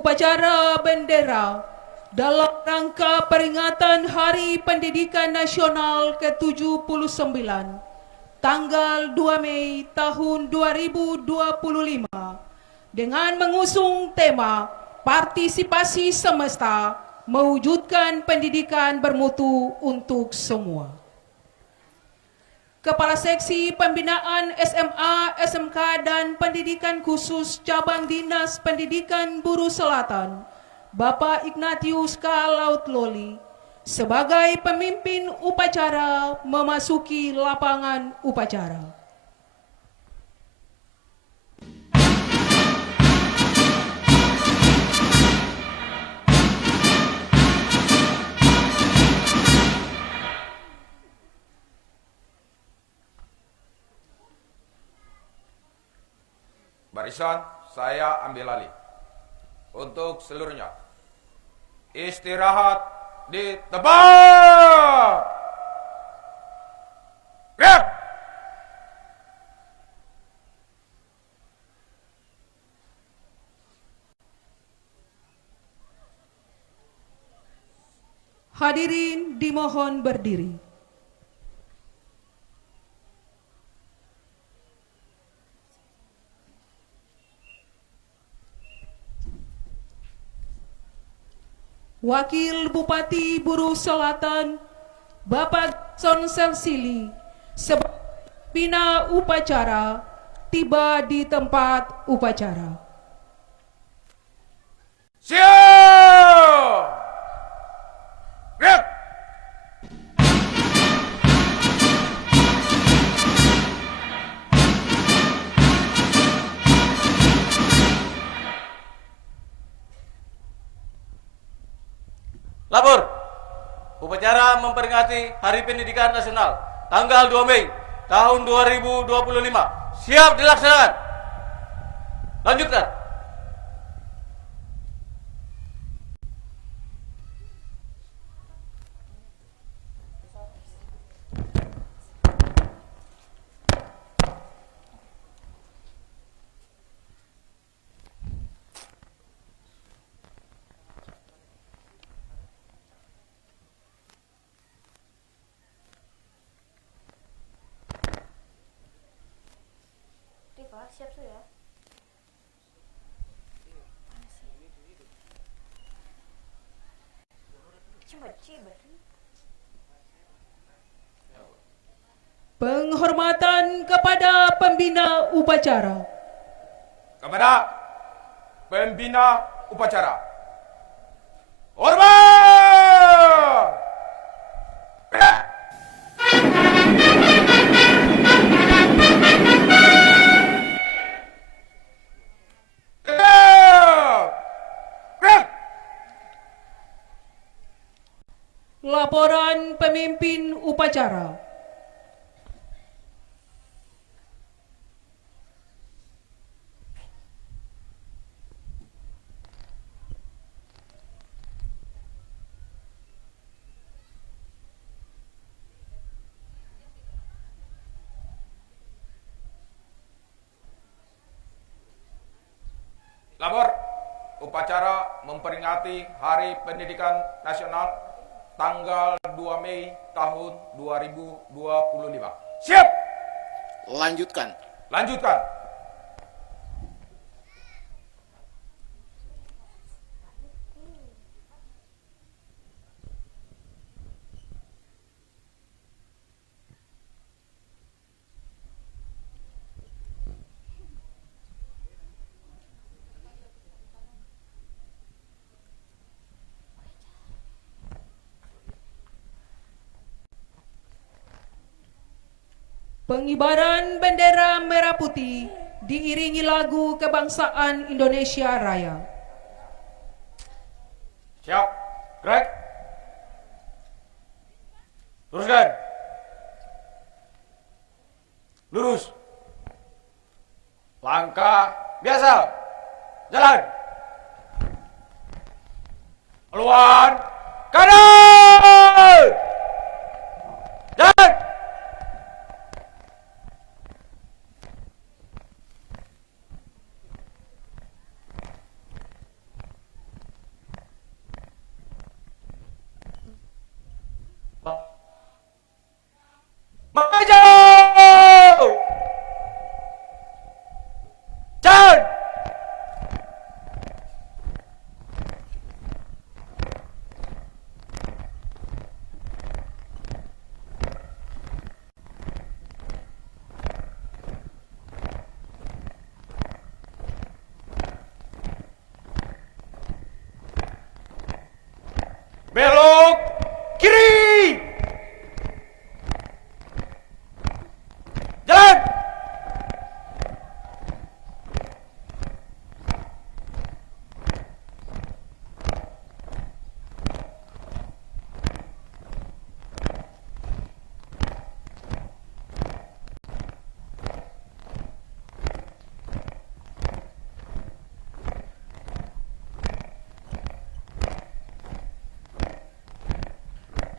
Upacara bendera dalam rangka peringatan Hari Pendidikan Nasional ke-79 tanggal 2 Mei tahun 2025 dengan mengusung tema Partisipasi Semesta Mewujudkan Pendidikan Bermutu untuk Semua. Kepala Seksi Pembinaan SMA, SMK dan Pendidikan Khusus Cabang Dinas Pendidikan Buru Selatan, Bapak Ignatius K. Laut Loli, sebagai pemimpin upacara memasuki lapangan upacara. Barisan, saya ambil alih. Untuk seluruhnya, istirahat di tempat. Gerak! Hadirin dimohon berdiri. Wakil Bupati Buru Selatan, Bapak Son Selsili, sebagai pembina upacara, tiba di tempat upacara. Siap! Gerak! Lapor, upacara memperingati Hari Pendidikan Nasional tanggal 2 Mei tahun 2025 siap dilaksanakan. Lanjutkan. Siap sudah. Penghormatan kepada pembina upacara. Kepada pembina upacara. Hormat! Gerak! Laporan pemimpin upacara. Lapor, upacara memperingati Hari Pendidikan Nasional tanggal 2 Mei tahun 2025. Siap! Lanjutkan. Lanjutkan. Pengibaran bendera merah putih diiringi lagu kebangsaan Indonesia Raya. Siap. Gerak. Luruskan. Lurus. Langkah biasa. Jalan. Haluan. Kanan. Jalan.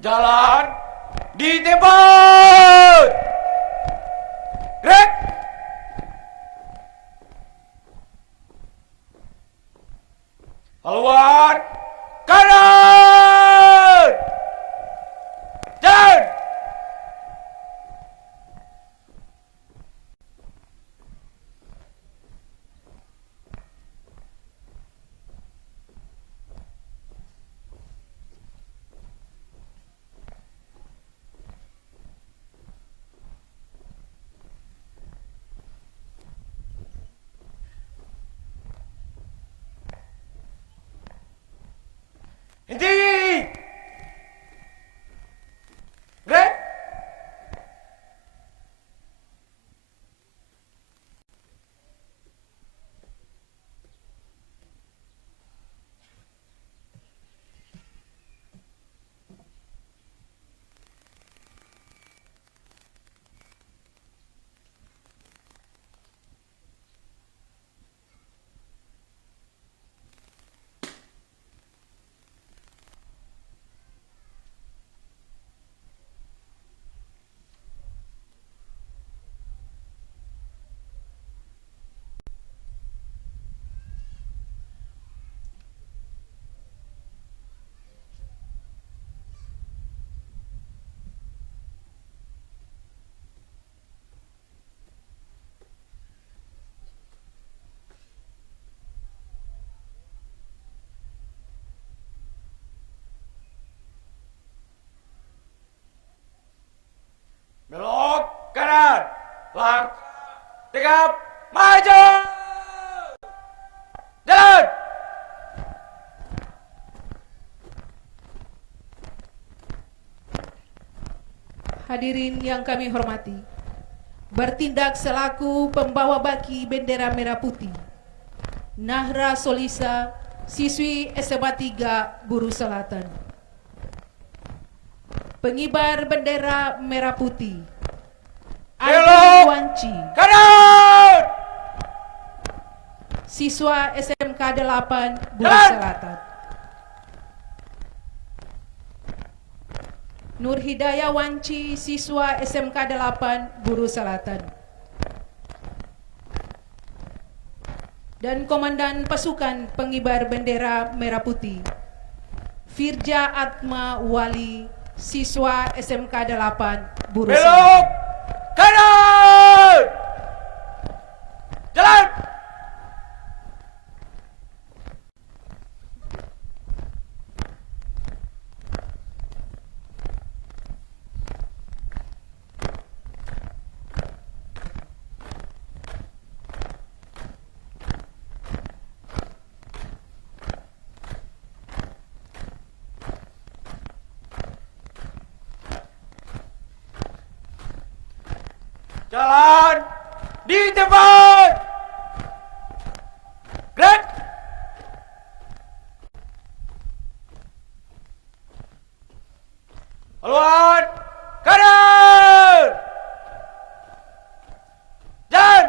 Jalan di tempat. Gerak. Haluan kanan. Jalan. Henti. Gerak. Belok kanan. Langkah tegap maju. Jalan. Hadirin yang kami hormati, bertindak selaku pembawa baki bendera merah putih, Nahra Solisa, siswi SMA 3 Buru Selatan. Pengibar bendera merah putih, Adi Belok. Wanci, Kanan. siswa SMK 8 Buru Jalan. Selatan. Nur Hidayah Wanci, siswa SMK 8 Buru Selatan. Dan Komandan Pasukan Pengibar Bendera Merah Putih, Firja Atma Wali, siswa SMK 8 Buru Belok Selatan. kanan. Jalan. Jalan di tempat. Gerak. Haluan kanan. Jalan.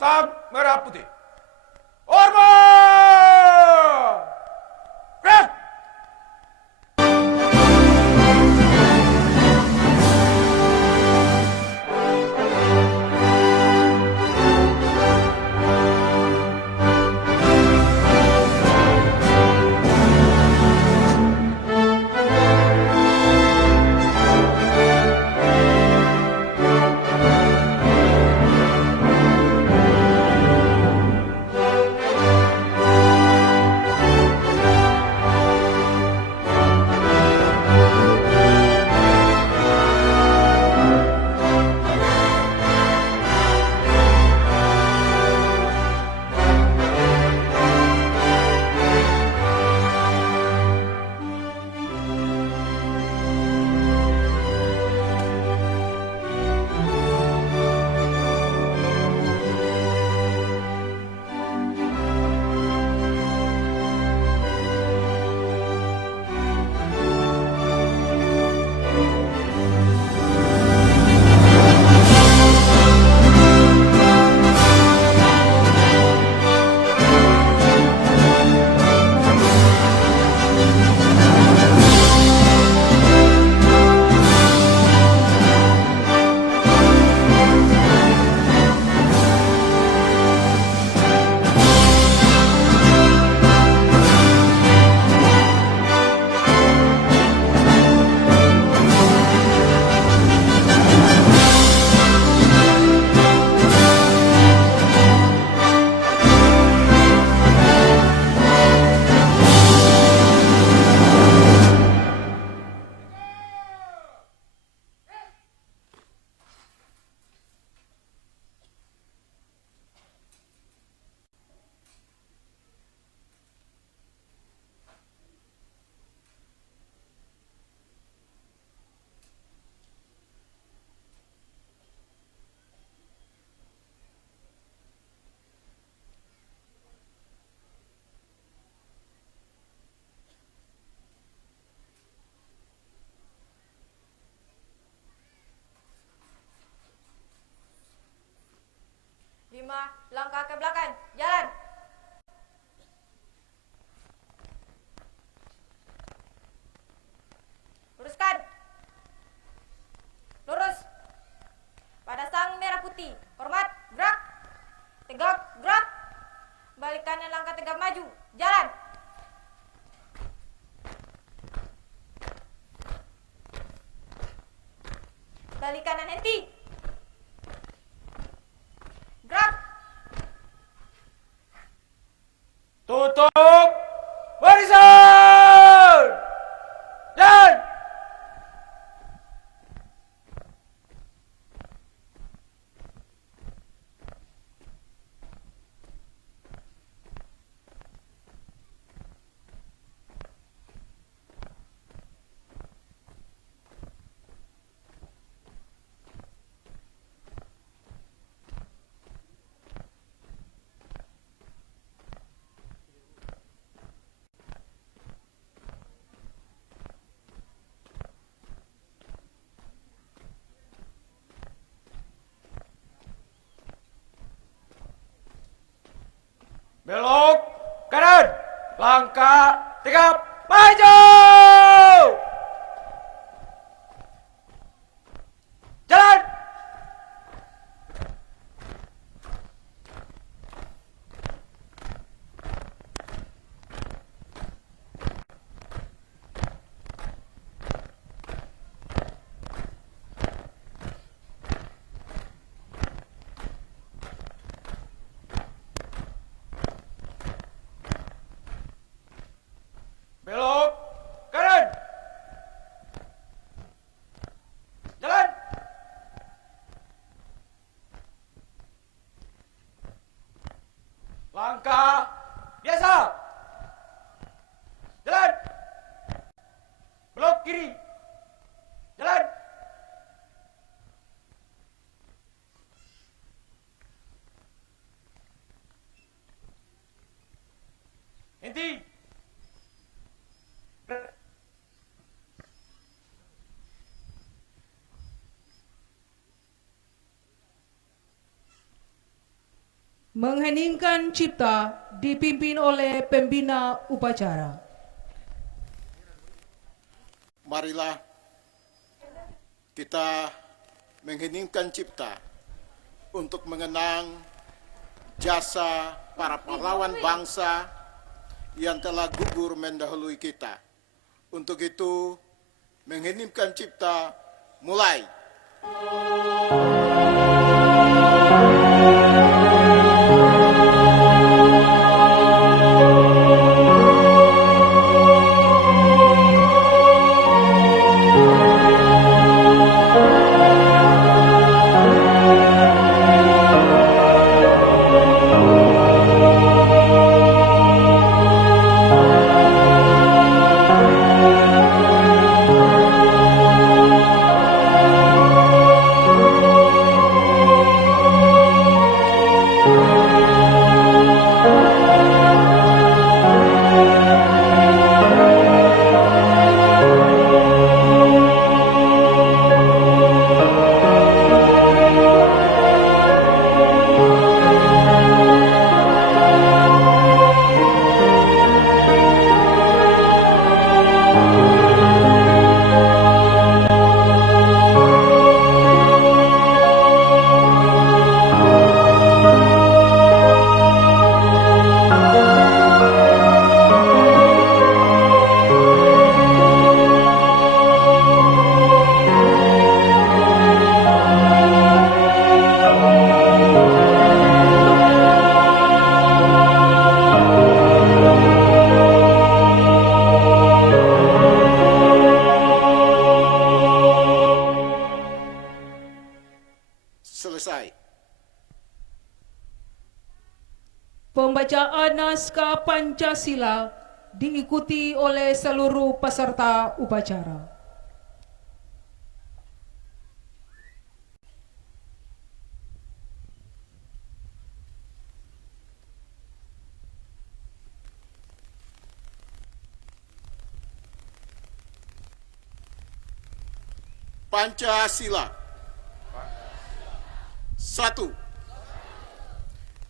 sang merah putih. Hormat! Gerak! Lima langkah ke belakang, jalan. Luruskan. Lurus. Pada sang merah putih. Hormat, gerak. Tegap, gerak. Balik kanan langkah tegap maju, jalan. Balik kanan henti. Gerak. Tutup barisan. Dan belok kanan. Langkah tegap maju. Jalan. Belok kanan. Jalan. Langkah biasa. Jalan. Belok kiri. Jalan. Henti. Mengheningkan cipta dipimpin oleh pembina upacara. Marilah kita mengheningkan cipta untuk mengenang jasa para pahlawan bangsa yang telah gugur mendahului kita. Untuk itu, mengheningkan cipta mulai. Selesai. Pembacaan naskah Pancasila diikuti oleh seluruh peserta upacara. Pancasila. 1.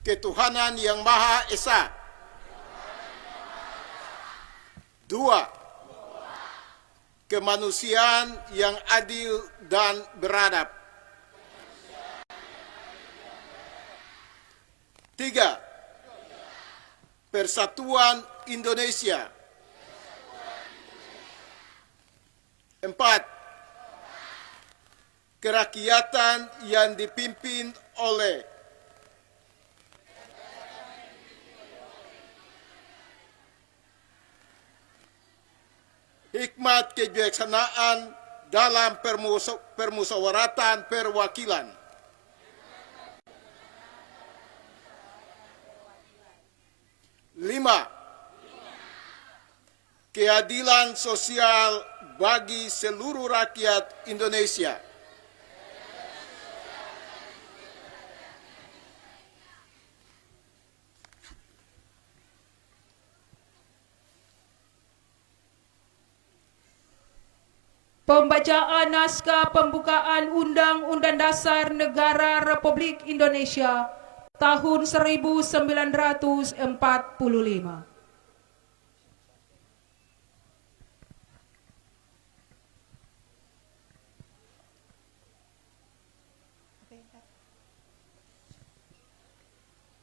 Ketuhanan yang Maha Esa. 2. Kemanusiaan yang adil dan beradab. 3. Persatuan Indonesia. 4. Kerakyatan yang dipimpin oleh hikmat kebijaksanaan dalam permusyawaratan perwakilan. 5. Keadilan sosial bagi seluruh rakyat Indonesia. 6. Pembacaan naskah pembukaan Undang-Undang Dasar Negara Republik Indonesia tahun 1945.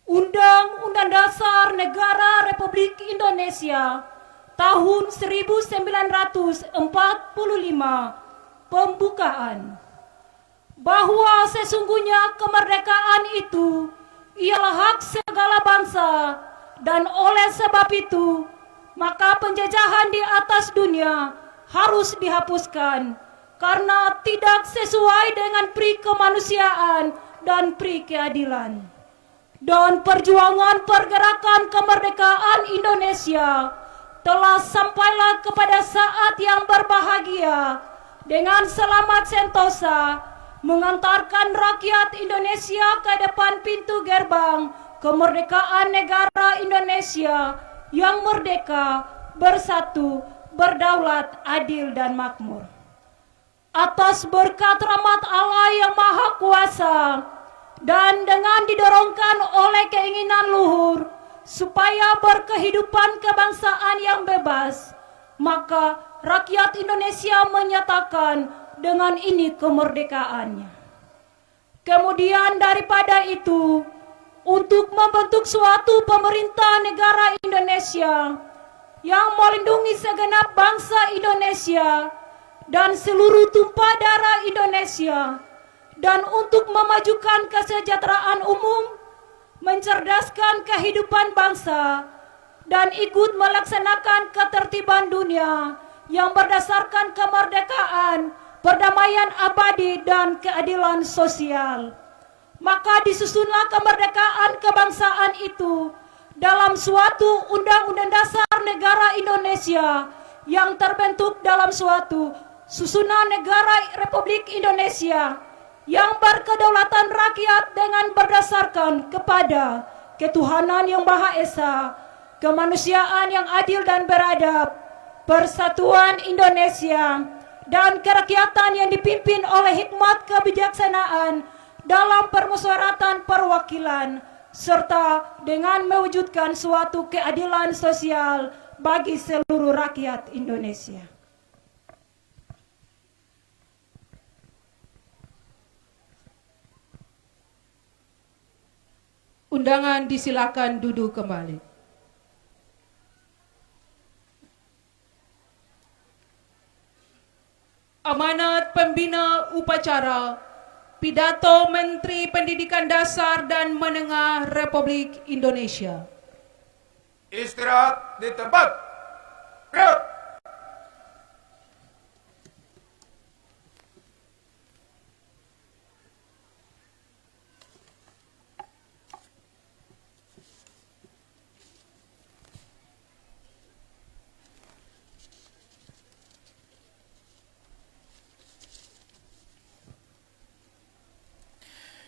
Undang-Undang Dasar Negara Republik Indonesia tahun 1945. Pembukaan. Bahwa sesungguhnya kemerdekaan itu ialah hak segala bangsa, dan oleh sebab itu maka penjajahan di atas dunia harus dihapuskan karena tidak sesuai dengan pri kemanusiaan dan pri keadilan. Dan perjuangan pergerakan kemerdekaan Indonesia telah sampailah kepada saat yang berbahagia dengan selamat sentosa mengantarkan rakyat Indonesia ke depan pintu gerbang kemerdekaan negara Indonesia yang merdeka, bersatu, berdaulat, adil dan makmur. Atas berkat rahmat Allah yang Maha Kuasa, dan dengan didorongkan oleh keinginan luhur supaya berkehidupan kebangsaan yang bebas, maka rakyat Indonesia menyatakan dengan ini kemerdekaannya. Kemudian daripada itu, untuk membentuk suatu pemerintah negara Indonesia yang melindungi segenap bangsa Indonesia dan seluruh tumpah darah Indonesia, dan untuk memajukan kesejahteraan umum, mencerdaskan kehidupan bangsa, dan ikut melaksanakan ketertiban dunia yang berdasarkan kemerdekaan, perdamaian abadi, dan keadilan sosial. Maka disusunlah kemerdekaan kebangsaan itu dalam suatu Undang-Undang Dasar Negara Indonesia yang terbentuk dalam suatu susunan negara Republik Indonesia yang berkedaulatan rakyat dengan berdasarkan kepada ketuhanan yang Maha Esa, kemanusiaan yang adil dan beradab, persatuan Indonesia, dan kerakyatan yang dipimpin oleh hikmat kebijaksanaan dalam permusyawaratan perwakilan, serta dengan mewujudkan suatu keadilan sosial bagi seluruh rakyat Indonesia. Undangan disilakan duduk kembali. Amanat pembina upacara, pidato Menteri Pendidikan Dasar dan Menengah Republik Indonesia. Istirahat di tempat. Gerak.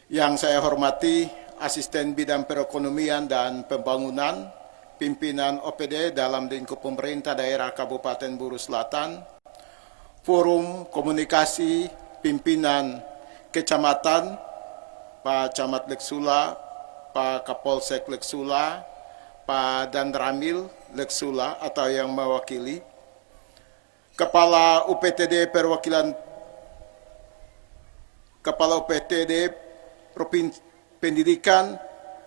Yang saya hormati Asisten Bidang Perekonomian dan Pembangunan, Pimpinan OPD dalam lingkup pemerintah daerah Kabupaten Buru Selatan, Forum Komunikasi Pimpinan Kecamatan, Pak Camat Leksula, Pak Kapolsek Leksula, Pak Dandramil Leksula atau yang mewakili, Kepala UPTD Pendidikan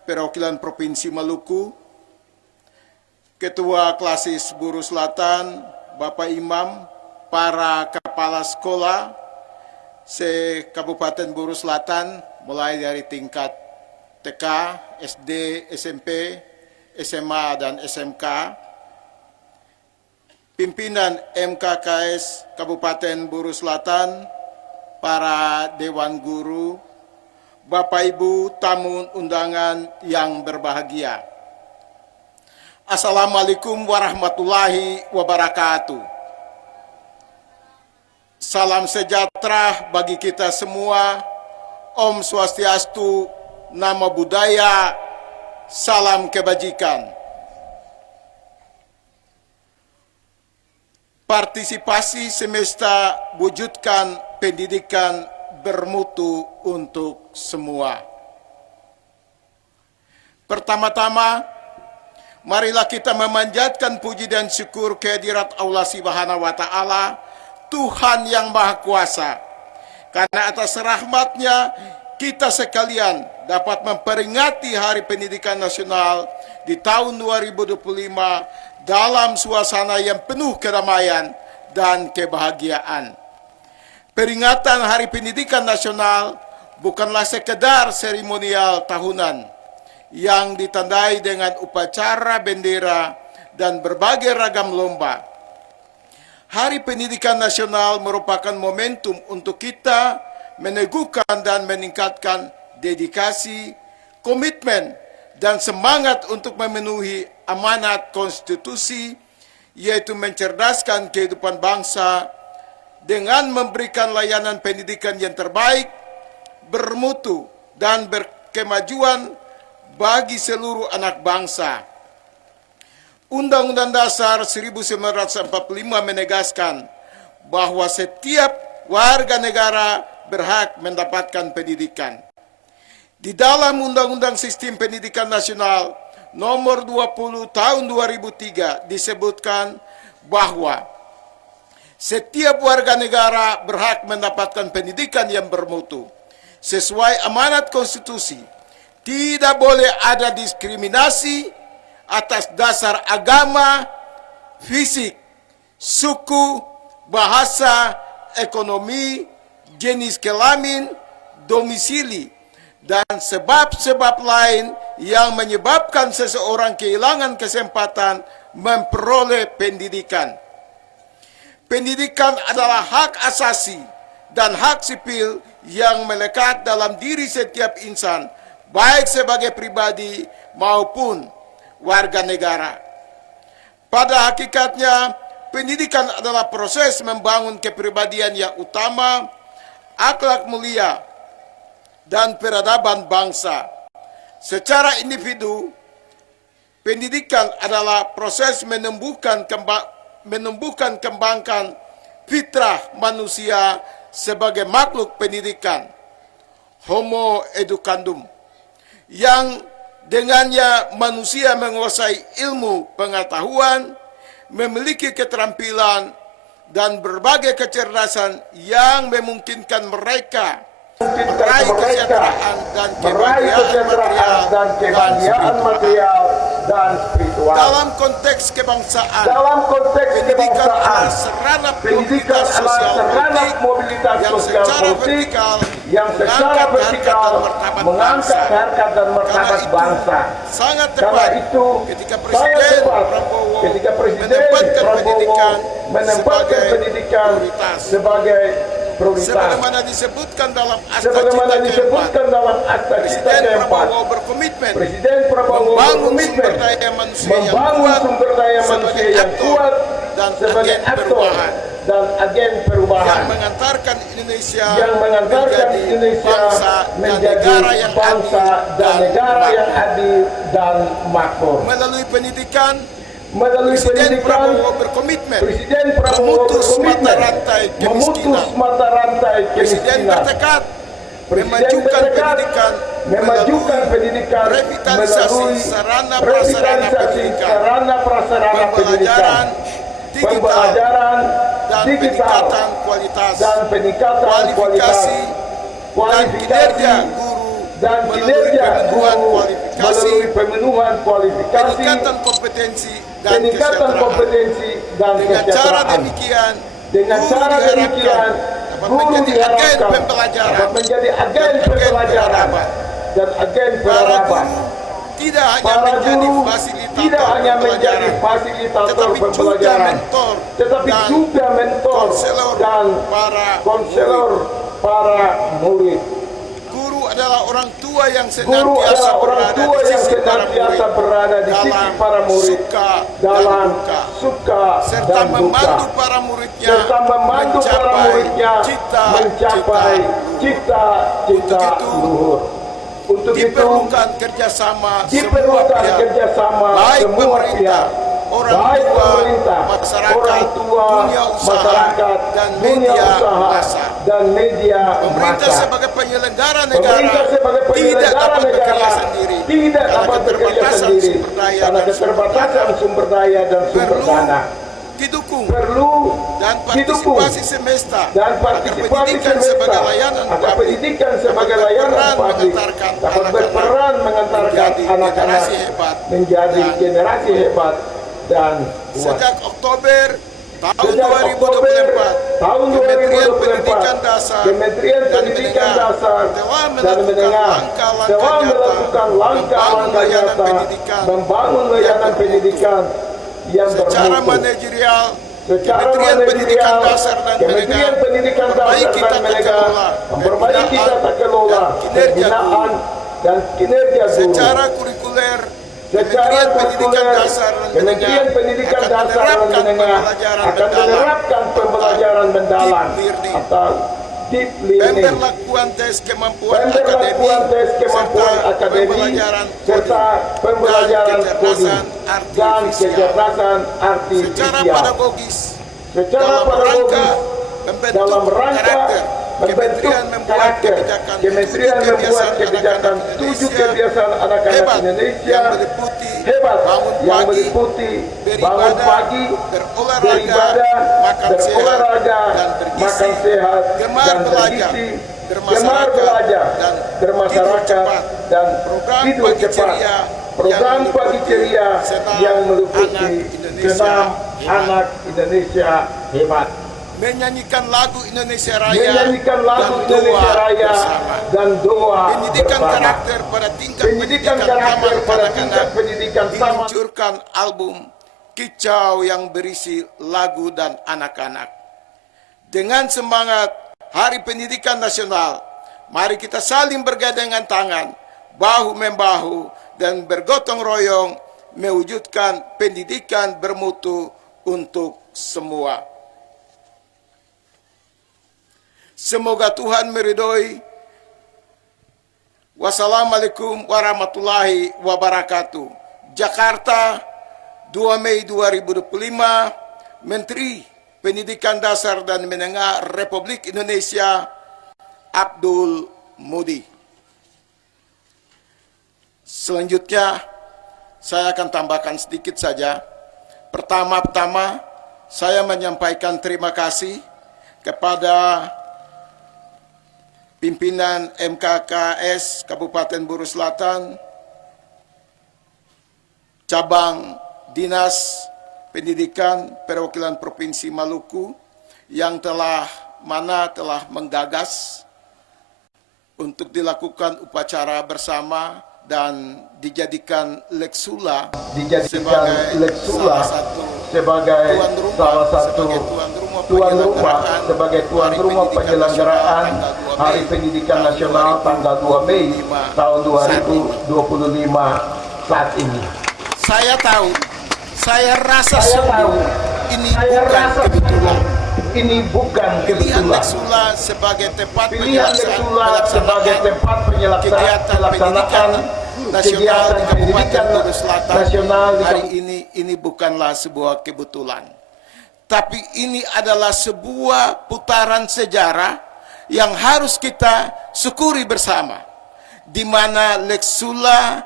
Perwakilan Provinsi Maluku, Ketua Klasis Buru Selatan, Bapak Imam, para kepala sekolah se-Kabupaten Buru Selatan, mulai dari tingkat TK, SD, SMP, SMA, dan SMK, pimpinan MKKS Kabupaten Buru Selatan, para Dewan Guru, Bapak Ibu tamu undangan yang berbahagia. Assalamualaikum warahmatullahi wabarakatuh. Salam sejahtera bagi kita semua. Om Swastiastu, Namo Buddhaya, salam kebajikan. Partisipasi semesta wujudkan pendidikan bermutu untuk semua. Pertama-tama, marilah kita memanjatkan puji dan syukur kehadirat Allah Subhanahu wa Ta'ala, Tuhan yang Maha Kuasa. Karena atas rahmat-Nya, kita sekalian dapat memperingati Hari Pendidikan Nasional di tahun 2025 dalam suasana yang penuh kedamaian dan kebahagiaan. Peringatan Hari Pendidikan Nasional bukanlah sekedar seremonial tahunan yang ditandai dengan upacara bendera dan berbagai ragam lomba. Hari Pendidikan Nasional merupakan momentum untuk kita meneguhkan dan meningkatkan dedikasi, komitmen, dan semangat untuk memenuhi amanat konstitusi, yaitu mencerdaskan kehidupan bangsa dengan memberikan layanan pendidikan yang terbaik, bermutu, dan berkemajuan bagi seluruh anak bangsa. Undang-Undang Dasar 1945 menegaskan bahwa setiap warga negara berhak mendapatkan pendidikan. Di dalam Undang-Undang Sistem Pendidikan Nasional Nomor 20 Tahun 2003 disebutkan bahwa setiap warga negara berhak mendapatkan pendidikan yang bermutu. Sesuai amanat konstitusi, tidak boleh ada diskriminasi atas dasar agama, fisik, suku, bahasa, ekonomi, jenis kelamin, domisili, dan sebab-sebab lain yang menyebabkan seseorang kehilangan kesempatan memperoleh pendidikan. Pendidikan adalah hak asasi dan hak sipil yang melekat dalam diri setiap insan, baik sebagai pribadi maupun warga negara. Pada hakikatnya, pendidikan adalah proses membangun kepribadian yang utama, akhlak mulia, dan peradaban bangsa. Secara individu, pendidikan adalah proses menumbuhkan kembangkan fitrah manusia sebagai makhluk pendidikan, homo educandum, yang dengannya manusia menguasai ilmu pengetahuan, memiliki keterampilan, dan berbagai kecerdasan yang memungkinkan mereka meraih kesejahteraan dan kebahagiaan material dan spiritual. Dalam konteks kebangsaan, pendidikan adalah sarana mobilitas sosial politik yang secara vertikal mengangkat harkat dan martabat bangsa. Sangat tepat ketika Presiden Prabowo menempatkan pendidikan sebagai prioritas. Sebagaimana disebutkan dalam Akta Cita keempat, Presiden Prabowo berkomitmen membangun sumber daya manusia yang kuat sebagai aktor dan agen perubahan yang mengantarkan Indonesia menjadi bangsa dan negara yang adil dan makmur. Melalui pendidikan, Presiden Prabowo berkomitmen memutus mata rantai kemiskinan. Presiden bertekad memajukan pendidikan revitalisasi sarana prasarana pendidikan, pembelajaran digital, dan peningkatan kualifikasi dan kinerja guru melalui pemenuhan kualifikasi, peningkatan kompetensi dan kesejahteraan. Dengan cara demikian, guru diharapkan dapat menjadi agen pembelajaran dan agen peradaban. Tidak hanya menjadi fasilitator pembelajaran, tetapi juga mentor dan konselor para murid. Guru adalah orang tua yang senantiasa berada di sisi para murid dalam suka serta membantu para muridnya mencapai cita-cita luhur. Untuk diperlukan kerjasama semua pihak, baik pemerintah, orang tua, masyarakat, dan media massa. Pemerintah sebagai penyelenggara negara tidak dapat bekerja sendiri karena keterbatasan sumber daya dan sumber dana. Perlu partisipasi semesta dan pendidikan sebagai layanan publik dapat berperan mengantarkan anak-anak menjadi generasi hebat dan kuat. Sejak Oktober tahun 2024, Kementerian Pendidikan Dasar dan Menengah telah melakukan langkah-langkah nyata membangun layanan pendidikan yang secara manajerial, Kementerian Pendidikan Dasar dan Menengah memperbaiki tata kelola pembinaan dan kinerja guru. Secara kurikuler, Kementerian Pendidikan Dasar dan Menengah akan menerapkan pembelajaran mendalam atau deep learning, pemberlakuan tes kemampuan akademik, serta pembelajaran coding dan kecerdasan artifisial. Secara pedagogis, dalam rangka Kementerian membuat kebijakan 7 kebiasaan anak-anak Indonesia hebat yang meliputi bangun pagi, beribadah, berolahraga, makan sehat, dan bergizi, gemar belajar, bermasyarakat, dan tidur cepat. Program pagi ceria yang meliputi 6 anak Indonesia hebat. Menyanyikan lagu Indonesia Raya, dan doa pendidikan bersama. karakter pada tingkat Pendidikan karakter pada tingkat pendidikan taman. diluncurkan album kicau yang berisi lagu dan anak-anak. Dengan semangat Hari Pendidikan Nasional, mari kita saling bergandengan tangan, bahu-membahu, dan bergotong royong mewujudkan pendidikan bermutu untuk semua. Semoga Tuhan meridhoi. Wassalamualaikum warahmatullahi wabarakatuh. Jakarta, 2 Mei 2025, Menteri Pendidikan Dasar dan Menengah Republik Indonesia, Abdul Mudi. Selanjutnya, saya akan tambahkan sedikit saja. Pertama-tama, saya menyampaikan terima kasih kepada pimpinan MKKS Kabupaten Buru Selatan, cabang Dinas Pendidikan Perwakilan Provinsi Maluku yang telah menggagas untuk dilakukan upacara bersama dan dijadikan Leksula sebagai salah satu tuan rumah penyelenggaraan Hari Pendidikan Nasional tanggal 2 Mei tahun 2025 saat ini. Saya rasa ini bukan kebetulan. Ini bukan Pilihan kebetulan. Leksula sebagai tempat Pilihan Leksula sebagai tempat kegiatan pendidikan nasional di Kabupaten Buru Selatan hari ini bukanlah sebuah kebetulan. Tapi ini adalah sebuah putaran sejarah yang harus kita syukuri bersama. Di mana Leksula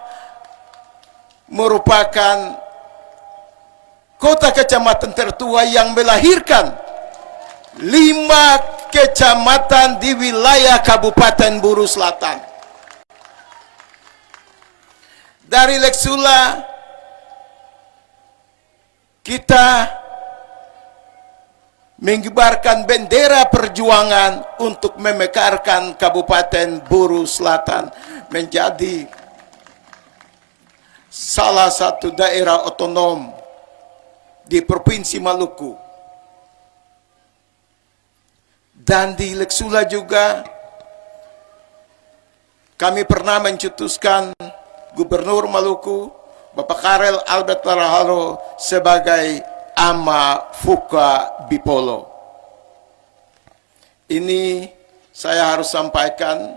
merupakan kota kecamatan tertua yang melahirkan 5 kecamatan di wilayah Kabupaten Buru Selatan. Dari Leksula kita mengibarkan bendera perjuangan untuk memekarkan Kabupaten Buru Selatan menjadi salah satu daerah otonom di Provinsi Maluku. Dan di Leksula juga kami pernah mencetuskan Gubernur Maluku Bapak Karel Albert Tarahalo sebagai Ama Fuka Bipolo. Ini saya harus sampaikan,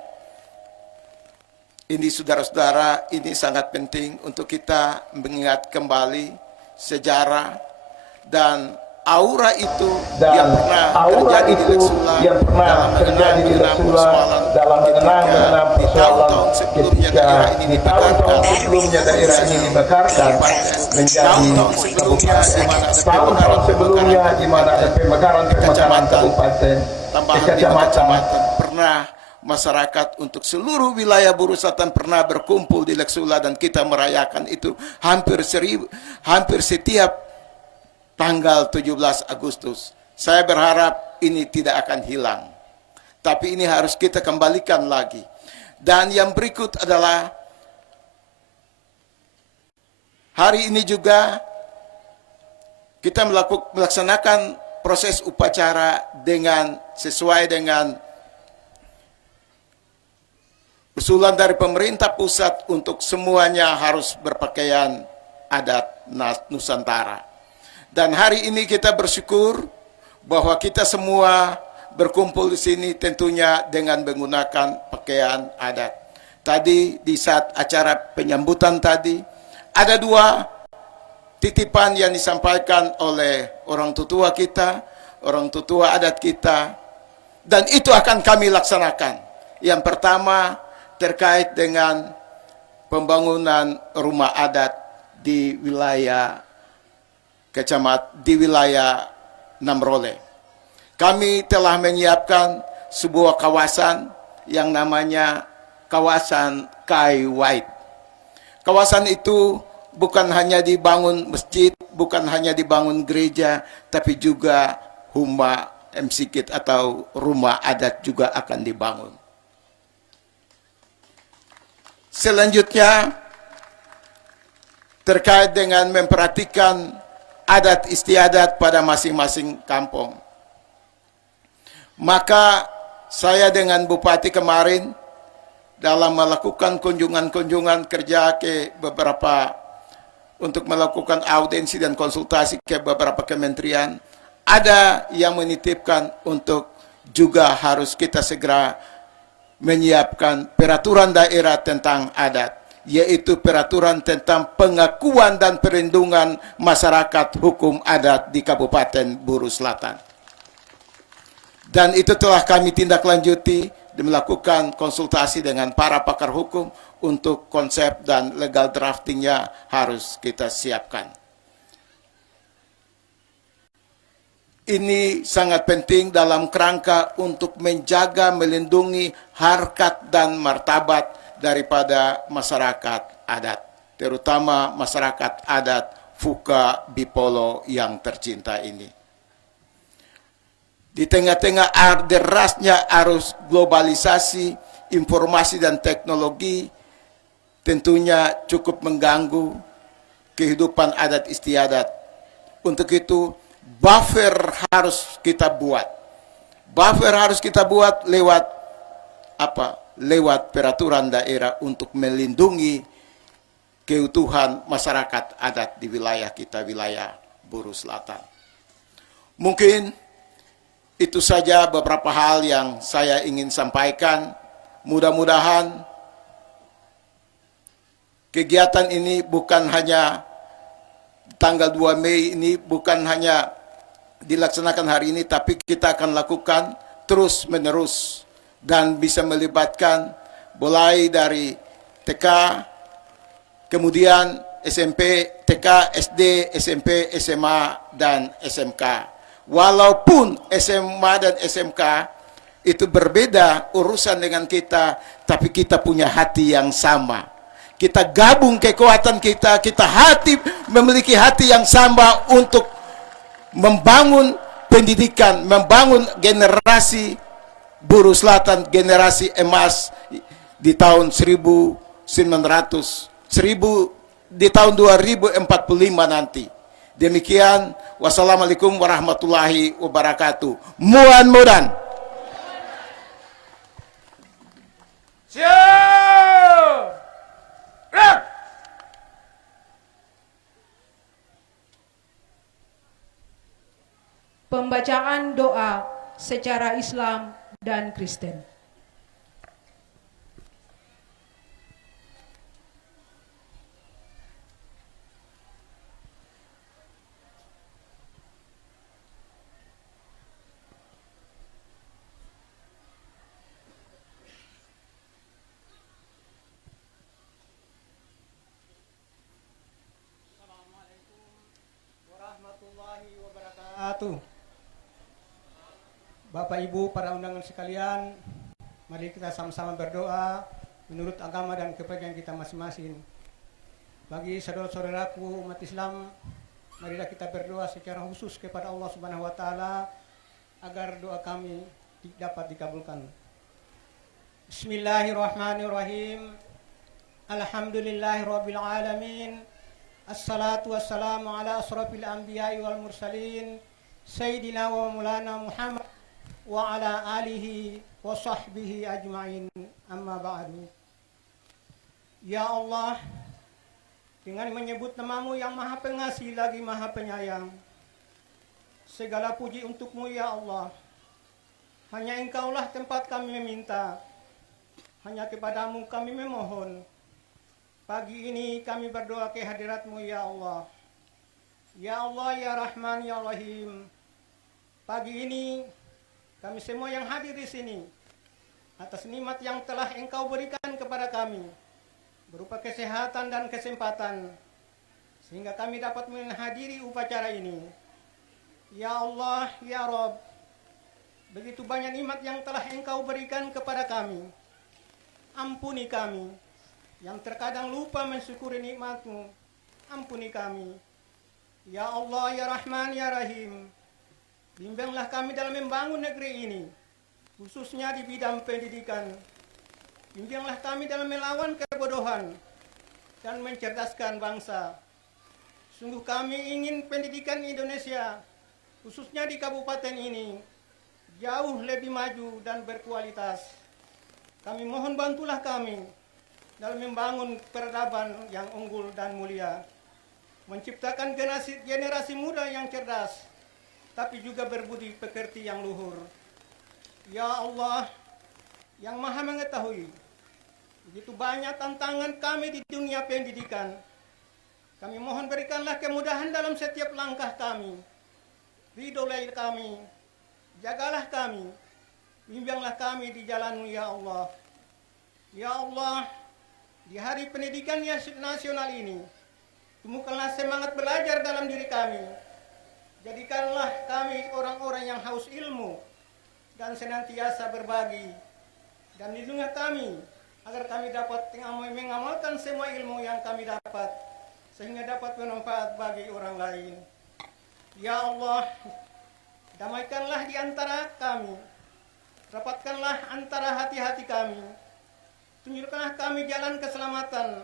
ini saudara-saudara, ini sangat penting untuk kita mengingat kembali sejarah dan aura itu yang pernah terjadi di Leksula dalam mengenang persoalan ketika di tahun-tahun sebelumnya daerah ini dimekarkan menjadi tahun-tahun sebelumnya di mana ada pemekaran kabupaten kecamatan pernah masyarakat untuk seluruh wilayah Buru Selatan pernah berkumpul di Leksula dan kita merayakan itu hampir setiap tanggal 17 Agustus. Saya berharap ini tidak akan hilang. Tapi ini harus kita kembalikan lagi. Dan yang berikut adalah hari ini juga kita melaksanakan proses upacara sesuai dengan usulan dari pemerintah pusat untuk semuanya harus berpakaian adat Nusantara. Dan hari ini kita bersyukur bahwa kita semua berkumpul di sini tentunya dengan menggunakan pakaian adat. Tadi di saat acara penyambutan tadi ada 2 titipan yang disampaikan oleh orang tutua kita, orang tutua adat kita, Dan itu akan kami laksanakan. Yang pertama terkait dengan pembangunan rumah adat di wilayah di wilayah Namrole. Kami telah menyiapkan sebuah kawasan yang namanya kawasan Kai White. Kawasan itu bukan hanya dibangun masjid, bukan hanya dibangun gereja, tapi juga Huma MCKit atau rumah adat juga akan dibangun. Selanjutnya, terkait dengan memperhatikan adat istiadat pada masing-masing kampung. Maka saya dengan Bupati kemarin dalam melakukan kunjungan-kunjungan kerja ke beberapa untuk melakukan audiensi dan konsultasi ke beberapa kementerian, ada yang menitipkan untuk juga harus kita segera menyiapkan peraturan daerah tentang adat, yaitu peraturan tentang pengakuan dan perlindungan masyarakat hukum adat di Kabupaten Buru Selatan. Dan itu telah kami tindak lanjuti dan melakukan konsultasi dengan para pakar hukum untuk konsep dan legal draftingnya harus kita siapkan. Ini sangat penting dalam kerangka untuk menjaga, melindungi harkat dan martabat daripada masyarakat adat, terutama masyarakat adat Fuka Bipolo yang tercinta ini. Di tengah-tengah derasnya arus globalisasi, informasi dan teknologi, tentunya cukup mengganggu kehidupan adat istiadat. Untuk itu, buffer harus kita buat. Buffer harus kita buat lewat apa? Lewat peraturan daerah untuk melindungi keutuhan masyarakat adat di wilayah kita, wilayah Buru Selatan. Mungkin itu saja beberapa hal yang saya ingin sampaikan. Mudah-mudahan kegiatan ini bukan hanya tanggal 2 Mei ini bukan hanya dilaksanakan hari ini, tapi kita akan lakukan terus-menerus dan bisa melibatkan mulai dari TK, kemudian SMP, TK, SD, SMP, SMA, dan SMK. Walaupun SMA dan SMK itu berbeda urusan dengan kita, tapi kita punya hati yang sama. Kita gabung kekuatan kita memiliki hati yang sama untuk membangun pendidikan, membangun generasi Buru Selatan, generasi emas di tahun 2045 nanti. Demikian, wassalamualaikum warahmatullahi wabarakatuh. Mudah-mudahan. Siap! Gerak! Pembacaan doa secara Islam dan Kristen. Warahmatullahi wabarakatuh. Bapak Ibu para undangan sekalian, mari kita sama-sama berdoa menurut agama dan kepercayaan kita masing-masing. Bagi saudara-saudaraku umat Islam, marilah kita berdoa secara khusus kepada Allah Subhanahu wa taala agar doa kami dapat dikabulkan. Bismillahirrahmanirrahim. Alhamdulillahirabbil alamin. Assalatu wassalamu ala asrafil anbiya'i wal mursalin Sayyidina wa maulana Muhammad wa ala alihi wa sahbihi ajma'in, amma ba'du. Ya Allah, dengan menyebut namamu yang maha pengasih lagi maha penyayang, segala puji untukmu ya Allah. Hanya engkaulah tempat kami meminta, hanya kepadamu kami memohon. Pagi ini kami berdoa ke hadiratmu ya Allah. Ya Allah, ya Rahman, ya Rahim. Pagi ini kami semua yang hadir di sini atas nikmat yang telah Engkau berikan kepada kami berupa kesehatan dan kesempatan sehingga kami dapat menghadiri upacara ini. Ya Allah, ya Rabb, begitu banyak nikmat yang telah Engkau berikan kepada kami. Ampuni kami yang terkadang lupa mensyukuri nikmat-Mu. Ampuni kami. Ya Allah, ya Rahman, ya Rahim, bimbinglah kami dalam membangun negeri ini, khususnya di bidang pendidikan. Bimbinglah kami dalam melawan kebodohan dan mencerdaskan bangsa. Sungguh kami ingin pendidikan Indonesia, khususnya di kabupaten ini, jauh lebih maju dan berkualitas. Kami mohon bantulah kami dalam membangun peradaban yang unggul dan mulia, menciptakan generasi muda yang cerdas, tapi juga berbudi pekerti yang luhur. Ya Allah, yang Maha Mengetahui, begitu banyak tantangan kami di dunia pendidikan. Kami mohon berikanlah kemudahan dalam setiap langkah kami. Ridhoi kami, jagalah kami, bimbinglah kami di jalan-Mu ya Allah. Ya Allah, di hari pendidikan nasional ini, temukanlah semangat belajar dalam diri kami. Jadikanlah kami orang-orang yang haus ilmu dan senantiasa berbagi. Dan lindungilah kami agar kami dapat mengamalkan semua ilmu yang kami dapat sehingga dapat bermanfaat bagi orang lain. Ya Allah, damaikanlah di antara kami, rapatkanlah antara hati-hati kami, tunjukkanlah kami jalan keselamatan,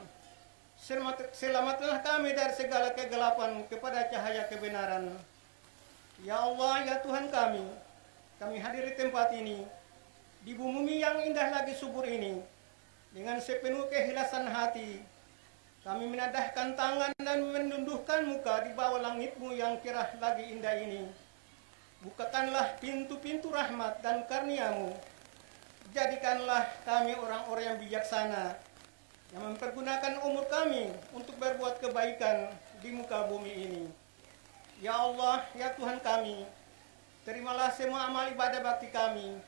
selamatkanlah kami dari segala kegelapan kepada cahaya kebenaran. Ya Allah, ya Tuhan kami hadir di tempat ini, di bumi yang indah lagi subur ini, dengan sepenuh keikhlasan hati, kami menadahkan tangan dan menundukkan muka di bawah langit-Mu yang cerah lagi indah ini. Bukakanlah pintu-pintu rahmat dan karunia-Mu. Jadikanlah kami orang-orang yang bijaksana, yang mempergunakan umur kami untuk berbuat kebaikan di muka bumi ini. Ya Allah, ya Tuhan kami, terimalah semua amal ibadah bakti kami.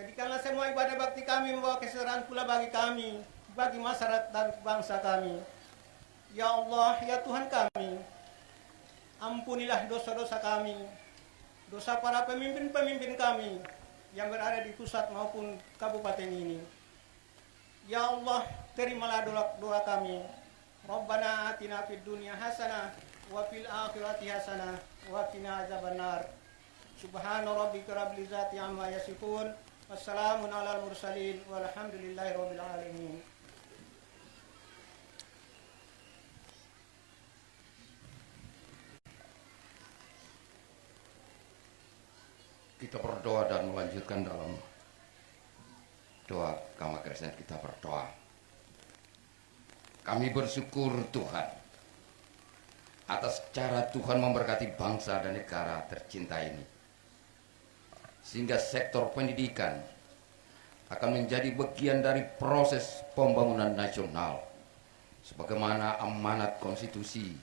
Jadikanlah semua ibadah bakti kami membawa kesejahteraan pula bagi kami, bagi masyarakat dan bangsa kami. Ya Allah, ya Tuhan kami, ampunilah dosa-dosa kami, dosa para pemimpin-pemimpin kami yang berada di pusat maupun kabupaten ini. Ya Allah, terimalah doa kami. Rabbana atina fid dunya hasanah wa fil akhirati hasanah wa qina azabannar. Subhana rabbika rabbil izzati amma yasifun. Wassalamun alal mursalin walhamdulillahi rabbil alamin. Kita berdoa dan melanjutkan dalam doa Kama Krishna. Kita berdoa. Kami bersyukur Tuhan atas cara Tuhan memberkati bangsa dan negara tercinta ini, sehingga sektor pendidikan akan menjadi bagian dari proses pembangunan nasional sebagaimana amanat konstitusi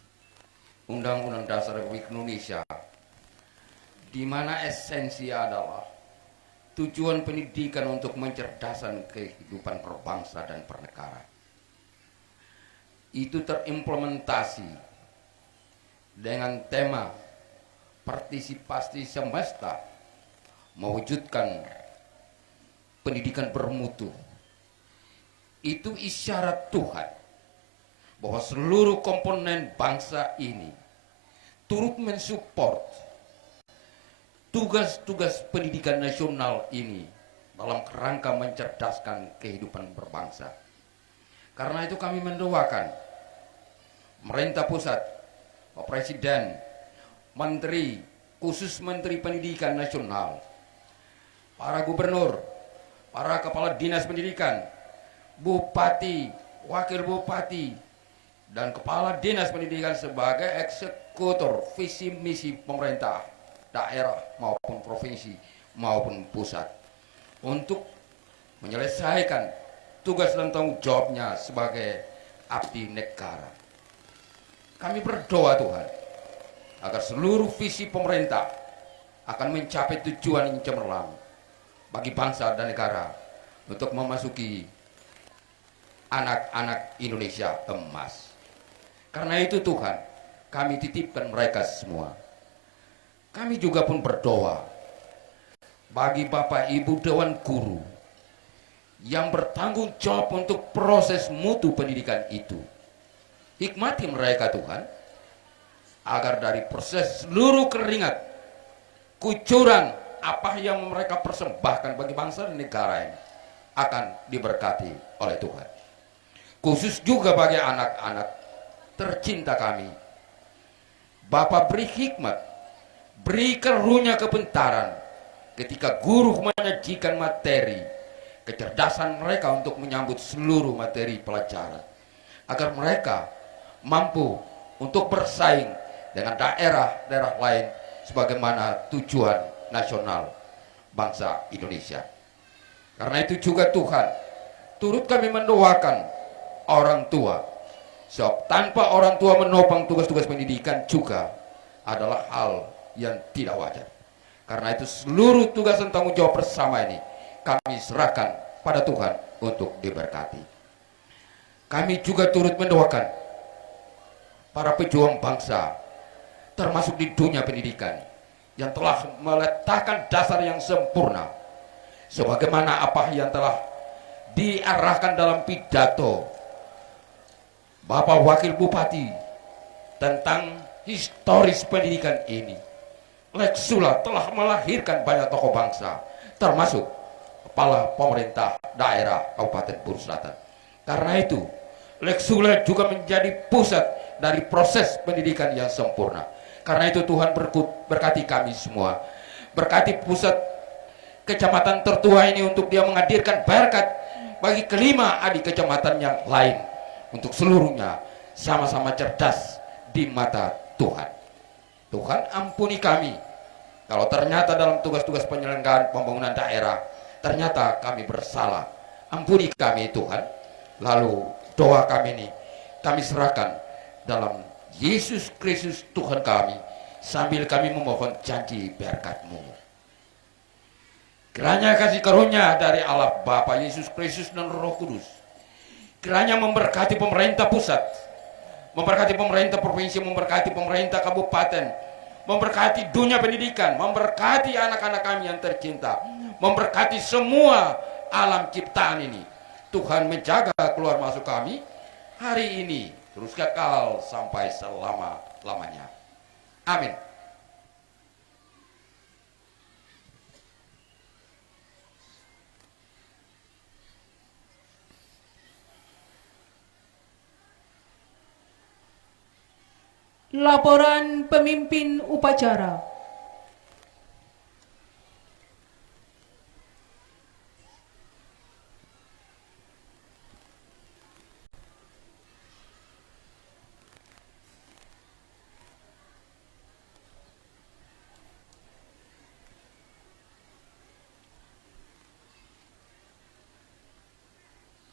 Undang-Undang Dasar Republik Indonesia, di mana esensi adalah tujuan pendidikan untuk mencerdaskan kehidupan berbangsa dan bernegara. Itu terimplementasi dengan tema partisipasi semesta, mewujudkan pendidikan bermutu. Itu isyarat Tuhan bahwa seluruh komponen bangsa ini turut mensupport tugas-tugas pendidikan nasional ini dalam kerangka mencerdaskan kehidupan berbangsa. Karena itu kami mendoakan pemerintah pusat, Pak Presiden, Menteri, khusus Menteri Pendidikan Nasional, para gubernur, para kepala dinas pendidikan, bupati, wakil bupati, dan kepala dinas pendidikan sebagai eksekutor visi misi pemerintah daerah maupun provinsi maupun pusat untuk menyelesaikan tugas dan tanggung jawabnya sebagai abdi negara. Kami berdoa Tuhan agar seluruh visi pemerintah akan mencapai tujuan yang cemerlang bagi bangsa dan negara untuk memasuki anak-anak Indonesia emas. Karena itu Tuhan, kami titipkan mereka semua. Kami juga pun berdoa bagi Bapak Ibu Dewan Guru yang bertanggung jawab untuk proses mutu pendidikan itu. Hikmati mereka Tuhan, agar dari proses seluruh keringat, kucuran apa yang mereka persembahkan bagi bangsa dan negara ini akan diberkati oleh Tuhan. Khusus juga bagi anak-anak tercinta kami. Bapak beri hikmat, beri karunia kepintaran ketika guru menyajikan materi, kecerdasan mereka untuk menyambut seluruh materi pelajaran, agar mereka mampu untuk bersaing dengan daerah-daerah lain sebagaimana tujuan nasional bangsa Indonesia. Karena itu juga Tuhan, turut kami mendoakan orang tua, sebab tanpa orang tua menopang tugas-tugas pendidikan juga adalah hal yang tidak wajar. Karena itu seluruh tugas dan tanggung jawab bersama ini kami serahkan pada Tuhan untuk diberkati. Kami juga turut mendoakan para pejuang bangsa, termasuk di dunia pendidikan, yang telah meletakkan dasar yang sempurna sebagaimana apa yang telah diarahkan dalam pidato Bapak Wakil Bupati tentang historis pendidikan ini. Leksula telah melahirkan banyak tokoh bangsa, termasuk kepala pemerintah daerah Kabupaten Buru Selatan. Karena itu, Leksula juga menjadi pusat dari proses pendidikan yang sempurna. Karena itu Tuhan berkati kami semua. Berkati pusat kecamatan tertua ini untuk dia menghadirkan berkat bagi kelima adik kecamatan yang lain. Untuk seluruhnya sama-sama cerdas di mata Tuhan. Tuhan ampuni kami kalau ternyata dalam tugas-tugas penyelenggaraan pembangunan daerah ternyata kami bersalah. Ampuni kami Tuhan. Lalu doa kami ini kami serahkan dalam Yesus Kristus Tuhan kami, sambil kami memohon janji berkat-Mu. Kiranya kasih karunia dari Allah Bapa, Yesus Kristus dan Roh Kudus kiranya memberkati pemerintah pusat, memberkati pemerintah provinsi, memberkati pemerintah kabupaten, memberkati dunia pendidikan, memberkati anak-anak kami yang tercinta, memberkati semua alam ciptaan ini. Tuhan menjaga keluar masuk kami hari ini terus kekal sampai selama-lamanya. Amin. Laporan pemimpin upacara.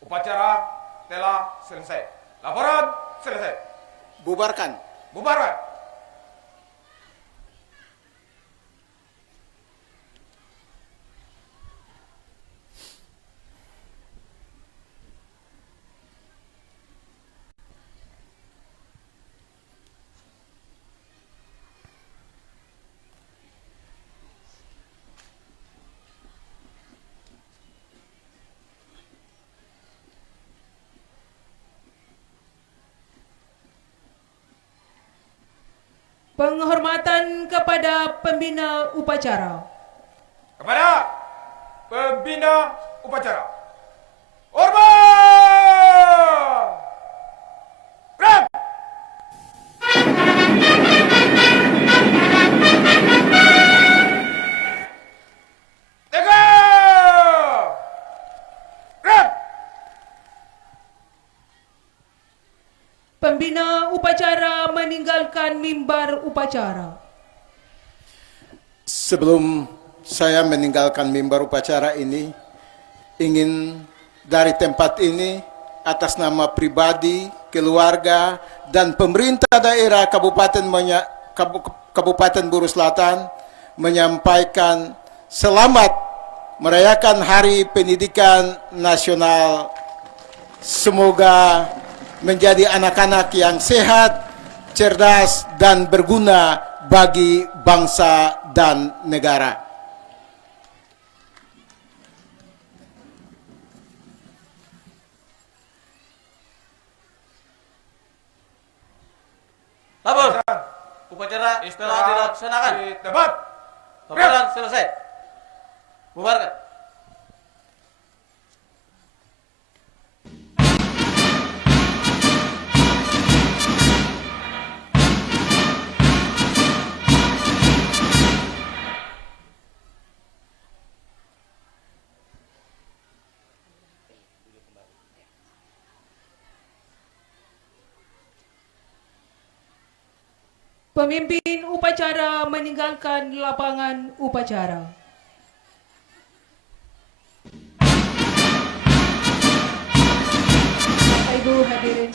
Upacara telah selesai. Laporan selesai. Bubarkan. Bubaran. Penghormatan kepada pembina upacara. Kepada pembina upacara. Hormat! Gerak! Tegak! Gerak! Pembina upacara meninggalkan mimbar upacara. Sebelum saya meninggalkan mimbar upacara ini, ingin dari tempat ini atas nama pribadi, keluarga, dan pemerintah daerah Kabupaten Buru Selatan menyampaikan selamat merayakan Hari Pendidikan Nasional. Semoga menjadi anak-anak yang sehat, cerdas, dan berguna bagi bangsa dan negara. Labor, upacara telah dilaksanakan. Tempat. Paparan selesai. Bubarkan. Pemimpin upacara meninggalkan lapangan upacara. Bapak Ibu hadirin